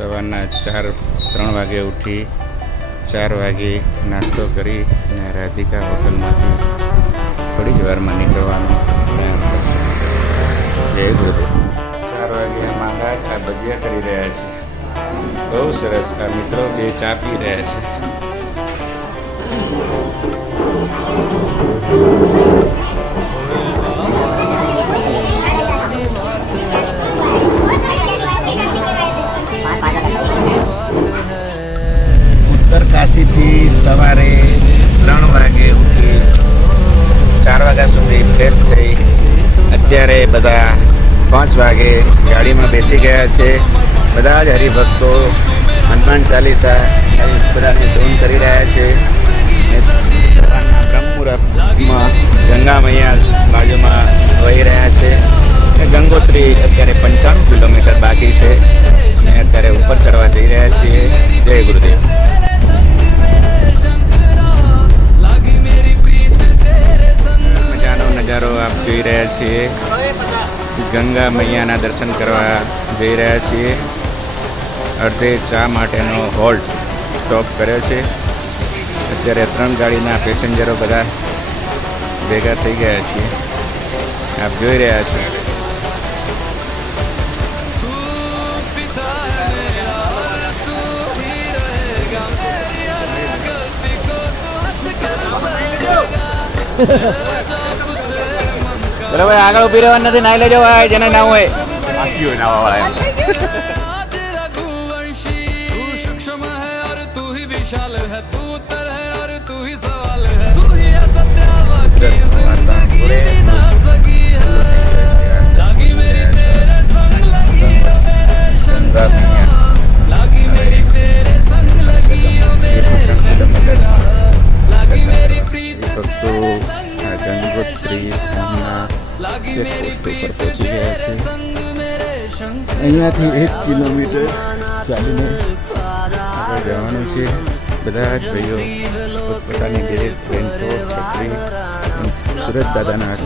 સવારના 3 વાગે ઉઠી 4 વાગે નાસ્તો કરી અને રાધિકા હોટલમાંથી થોડી જ વારમાં નીકળવાનું પ્લાન કરશે. જય ગુરુદેવ. 4 વાગે માંગા આ ભજીયા કરી રહ્યા છે. બહુ સરસ. આ મિત્રો બે ચા પી રહ્યા છે. ઉત્તરકાશીથી સવારે 3 વાગે ઉઠી 4 વાગ્યા સુધી ફ્રેશ થઈ અત્યારે બધા 5 વાગે ગાડીમાં બેસી ગયા છે. બધા જ હરિભક્તો હનુમાન ચાલીસા બધાને ધૂન કરી રહ્યા છે. સવારના બ્રહ્મ મુહૂર્તમાં ગંગા મૈયા બાજુમાં વહી રહ્યા છે. ગંગોત્રી અત્યારે 95 કિલોમીટર બાકી છે અને અત્યારે ઉપર ચડવા જઈ રહ્યા છીએ. જય ગુરુદેવ. મજાનો નજારો આપ જોઈ રહ્યા છીએ. ગંગા મૈયાના દર્શન કરવા જઈ રહ્યા છીએ. અડધે ચા માટેનો હોલ્ટ સ્ટોપ કર્યો છે. અત્યારે 3 ગાડીના પેસેન્જરો બધા ભેગા થઈ ગયા છીએ. આપ જોઈ રહ્યા છો. બરાબર આગળ ઉભી રહેવાનું નથી. નાઈ લેજો જેને ના હોય બાકી હોય નાવા વાળા. ગંગોત્રી ચેકપોસ્ટ ઉપર પહોંચી ગયા છે. અહીંયાથી 1 કિલોમીટર ચાલીને આગળ જવાનું છે. બધા જ ભાઈઓ પોતપોતાની ઘેરે ટ્રેન તો છત્રી સુરત દાદાના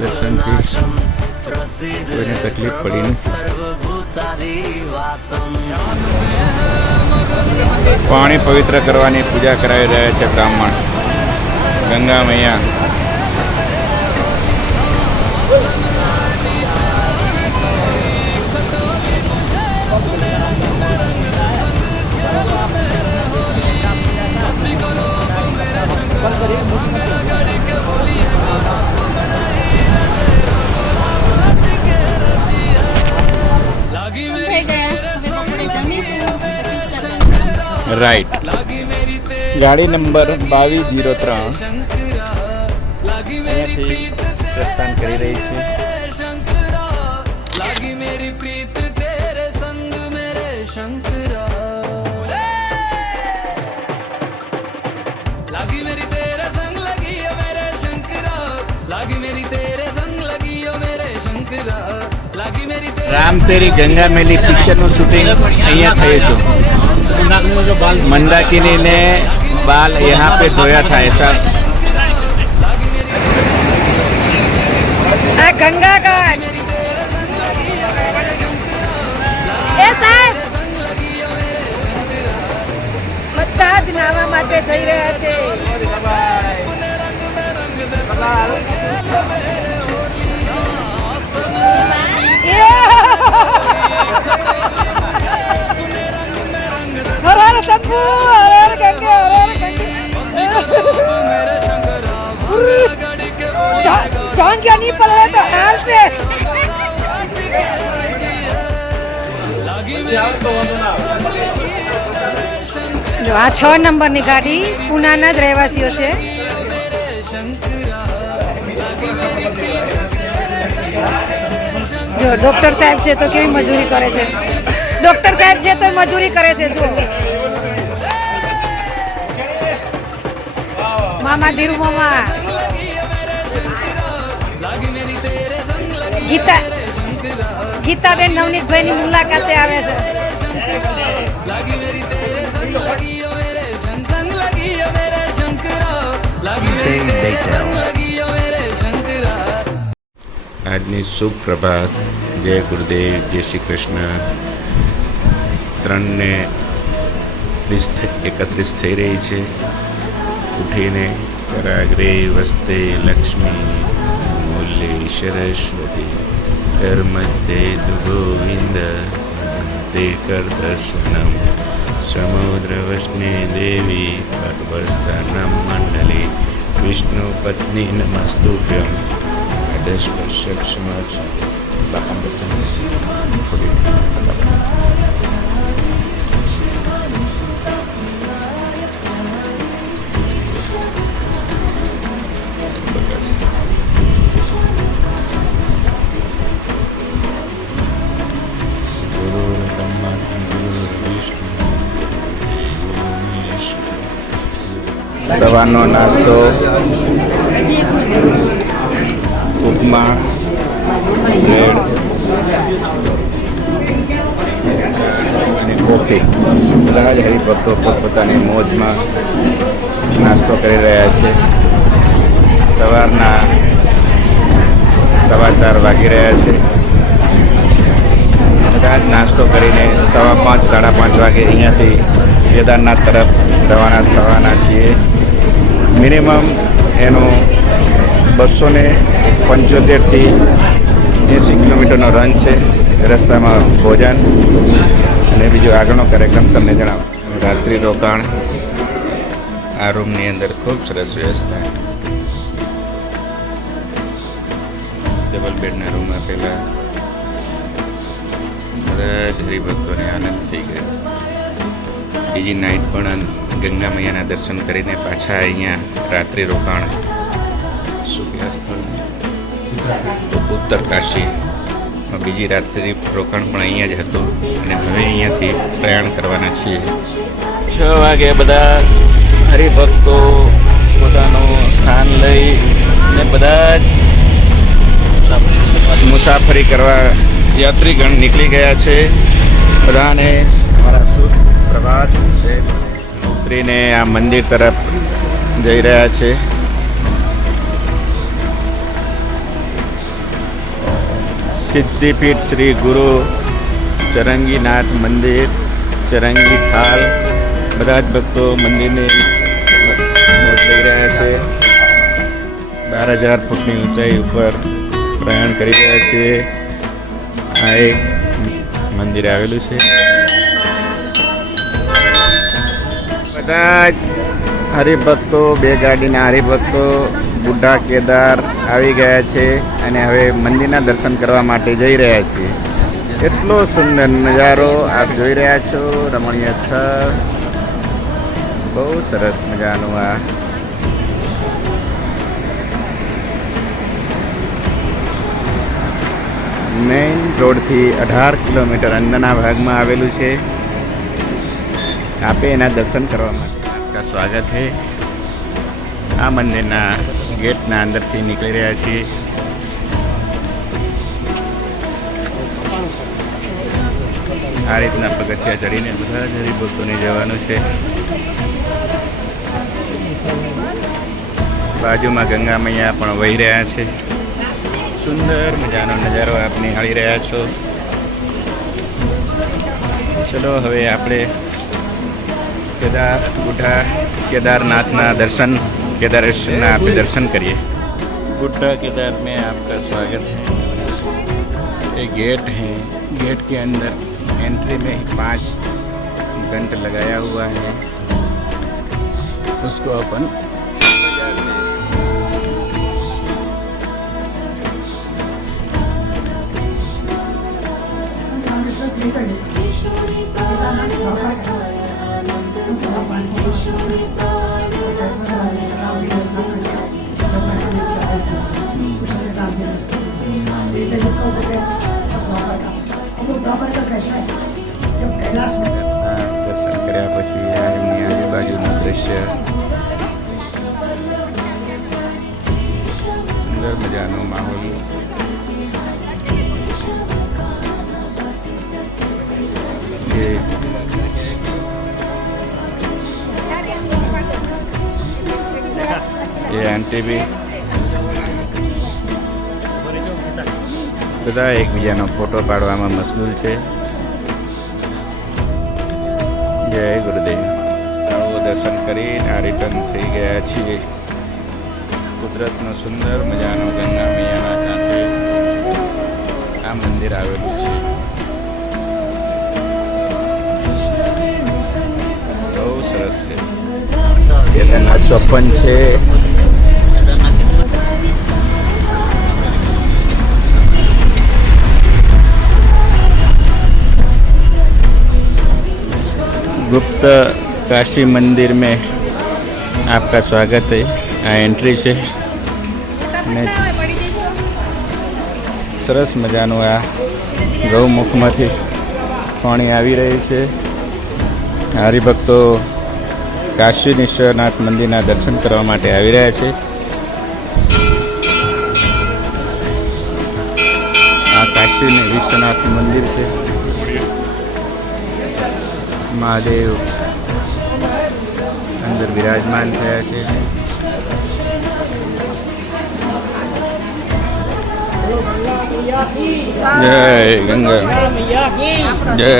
દર્શનથી કોઈને તકલીફ પડી નથી. પાણી પવિત્ર કરવાની પૂજા કરાવી રહ્યા છે બ્રાહ્મણ. ગંગા મૈયા રાઈટ. ગાડી નંબર 2203 અહીંયાથી પ્રસ્થાન કરી રહી છે. રામ તેરી ગંગા મેલી પિક્ચરનું શૂટિંગ અહીંયા થયું હતું. मंदाकिनी ने बाल यहाँ पे धोया था ऐसा. गंगा घाट બધા જ નાવા માટે જઈ રહ્યા છે. हर शंभू हर गंगे हर गंगे जान क्या नहीं पड़ रहा तो हाल से जो आ 6 નંબરની ગાડી પુનાના જ રહેવાસીઓ છે. જો ડોક્ટર સાહેબ છે તો કેવી મજૂરી કરે છે. ડોક્ટર સાહેબ છે તો મજૂરી કરે છે. જો મામા ધીરુ મામા ગીતાબેન નવનીતભાઈની મુલાકાતે આવે છે. આજની શુભ પ્રભાત. જય ગુરુદેવ, જય શ્રી કૃષ્ણ. 3:31 થઈ રહી છે. ઉઠીને કરાગ્રે વસ્તે લક્ષ્મી મૂલ્ય સરસ્વતી ધર્મધ્યે તુ ગોવિંદ તે કર દર્શનમ સમુદ્ર વસને દેવી પર્વસ્થાનમ મંડલી વિષ્ણુ પત્ની નમસ્તુભ્યમ અદસ્પર્શક્ષમા બાપાનું દર્શન સવારનો નાસ્તો ઉપમા બ્રેડ અને કોફી. બધા જ હરિભક્તો પોતપોતાની મોજમાં નાસ્તો કરી રહ્યા છે. સવારના 4:15 વાગી રહ્યા છે. બધા જ નાસ્તો કરીને 5:15 5:30 વાગે અહીંયાથી કેદારનાથ તરફ રવાના થવાના છીએ. મિનિમમ એનો 275થી 80 કિલોમીટરનો રન છે. રસ્તામાં ભોજન અને બીજો આગળનો કાર્યક્રમ તમને જણાવો. રાત્રિ રોકાણ આ રૂમની અંદર ખૂબ સરસ વ્યવસ્થા. ડબલ બેડના રૂમ આપેલા. બધા જ હરિભક્તોને આનંદ થઈ ગયો. બીજી નાઇટ પણ ગંગા મૈયાના દર્શન કરીને પાછા અહીંયા રાત્રિ રોકાણ ઉત્તર કાશી બીજી રાત્રિ રોકાણ પણ અહીંયા જ હતું અને હવે અહીંયાથી પ્રયાણ કરવાના છીએ. 6 વાગે બધા હરિભક્તો પોતાનું સ્થાન લઈ ને બધા જ મુસાફરી કરવા યાત્રીગણ નીકળી ગયા છે. બધાને અમારા શુભ પ્રભાત છે. ઉતરીને આ મંદિર તરફ જઈ રહ્યા છે. સિદ્ધિપીઠ શ્રી ગુરુ ચરંગીનાથ મંદિર, ચરંગી ખાલ. બધા જ ભક્તો મંદિરની મોજ લઈ રહ્યા છે. 12,000 ફૂટની ઊંચાઈ ઉપર પ્રયાણ કરી રહ્યા છે. આ એક મંદિર આવેલું છે. બધા જ હરિભક્તો, 2 ગાડીના હરિભક્તો બુઢા કેદાર આવી ગયા છે અને હવે મંદિરના દર્શન કરવા માટે જઈ રહ્યા છીએ. એટલો સુંદર નજારો આપ જોઈ રહ્યા છો. રમણીય સ્થળ, બહુ સરસ મજાનું. આ મેઇન રોડથી 18 કિલોમીટર અંદરના ભાગમાં આવેલું છે. આપે એના દર્શન કરવા માટે આપકા સ્વાગત છે. આ મંદિરના ગેટના અંદરથી નીકળી રહ્યા છીએ. આ રીતના પગથિયા ચડીને બધા જ હરિભક્તોને જવાનું છે. બાજુમાં ગંગા મૈયા પણ વહી રહ્યા છે. સુંદર મજાનો નજારો આપ નિહાળી રહ્યા છો. ચલો હવે આપણે બુઢા केदारनाथना दर्शन केदारेश्वरना आप दर्शन करिए। बुढ़ा केदार में आपका स्वागत है। ये गेट है, गेट के अंदर एंट्री में 5 घंटा लगाया हुआ है, उसको अपन दर्शन કર્યા પછી એમની આજુબાજુનું દ્રશ્ય સુંદર મજાનો માહોલ। ये आंटी भी બધા એકબીજાનો ફોટો પાડવામાં મશગુલ છે. જય ગુરુદેવ. આવો દર્શન કરીને આ રિટર્ન થઈ ગયા છીએ. કુદરતનો સુંદર મજાનો ગંગા મૈયાના કાંઠે આ મંદિર આવેલું છે. બહુ સરસ છે. કેદારનાથ 54 છે. गुप्त काशी मंदिर में आपका स्वागत है. आ एंट्री છે અને સરસ મજાનું આ ગૌમુખમાંથી પાણી આવી રહ્યું છે. હરિભક્તો કાશી વિશ્વનાથ મંદિરના દર્શન કરવા માટે આવી રહ્યા છે. આ કાશી વિશ્વનાથ મંદિર છે. મહાદેવ અંદર વિરાજમાન થયા છે. જય ગંગા જય.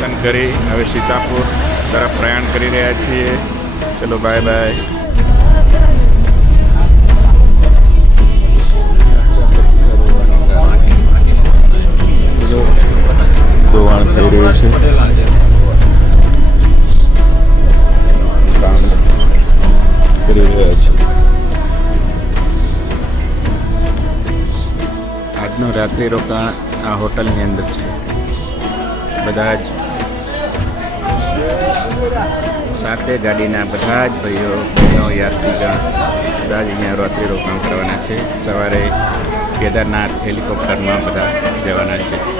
દર્શન કરી હવે સીતાપુર તરફ પ્રયાણ કરી રહ્યા છીએ. ચલો બાય બાય. ધોવાણ થઈ રહ્યું છે. કામ કરી રહ્યા છે. આજનું રાત્રિ રોકાણ આ હોટલની અંદર છે. બધા જ સાથે ગાડીના બધા જ ભાઈઓ યાત્રીગણ બધા જ અહીંયા રાત્રિ રોકાણ કરવાના છે. સવારે કેદારનાથ હેલિકોપ્ટરમાં બધા જવાના છે.